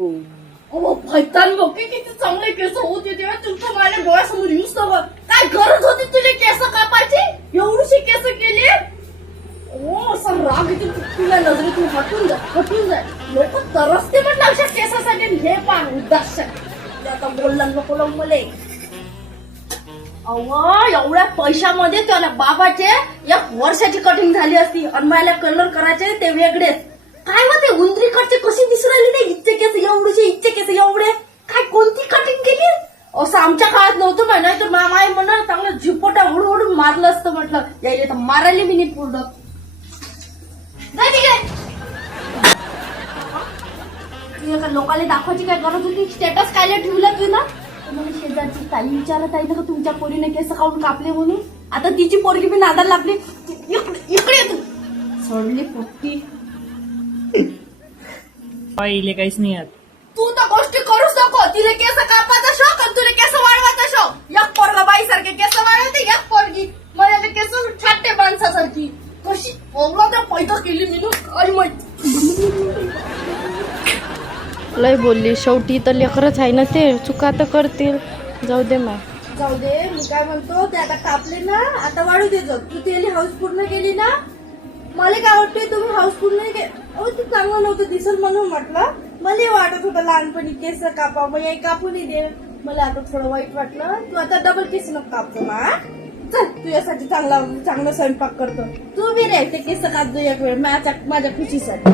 अहो फैतान बघ किती चांगले केस होते तेव्हा तुमच्या माझ्या डोळ्यासमोर येऊच नव्हतं. काय गरज होती तुझे केस कापायची? एवढीशी केस केली. ओ असा राग येतो तुला नजरेतून हटून जा. लोक तरसते म्हटलं अशा केसासाठी. हे पान उदास आता बोलला नको लावून मले. अहो एवढ्या पैशामध्ये त्या बाबाचे 1 वर्षाची कटिंग झाली असती आणि मला कलर करायचे ते वेगळेच. काय मग ते उंदरीकडचे कशी दिसू राहिली नाही? इच्छे केस एवढेचे, इच्छे केस एवढे. काय कोणती कटिंग केली? असं आमच्या काळात नव्हतं माहिती. नाही तर माय म्हणा चांगलं झिपोटा उडून मारलं असतं म्हटलं. यायला तर मारायला मी नाही पूर्ण. नाही लोकांना दाखवायची काय गरज होती? स्टेटस कायला ठेवलं तू ना? तुम्हाला शेजारची ताई विचारत आहे ना का तुमच्या पोरीने केस काढून कापले म्हणून? आता तिची पोरगी बी नादाला लागली. इकडे तू सोडली पोट्टी. इले काहीच नाही यात. तू तर गोष्टी करूच नको. तिला केस कापायचा शौक आणि तुला केस वाढवायचा शौक. एक पोरगा बाई सारखे केस वाढवते, एक पोरगी मला केस छाटते माणसासारखी. कशी तर पैदा केली मी आणि लय बोलली. शेवटी तर लेकरच आहे ना ते. चुका तर करतील. जाऊ दे माय. जाऊ दे. मी काय म्हणतो ते आता कापले ना आता वाढू दे. तू त्याला हाऊस पूर्ण केली ना. मला काय वाटतंय तुम्ही हाऊस पूर्ण केली. अहो तू चांगलं नव्हतं दिसत म्हणून म्हटलं. मला वाटत होतं लहानपणी केस कापा मग कापून दे. मला आता थोडं वाईट वाटलं. तू आता डबल केस नको कापतो ना. चल तुझ्यासाठी चांगला स्वयंपाक करतो. तू बी रे ते केस कापतो एक वेळ माझ्या खुशीसाठी.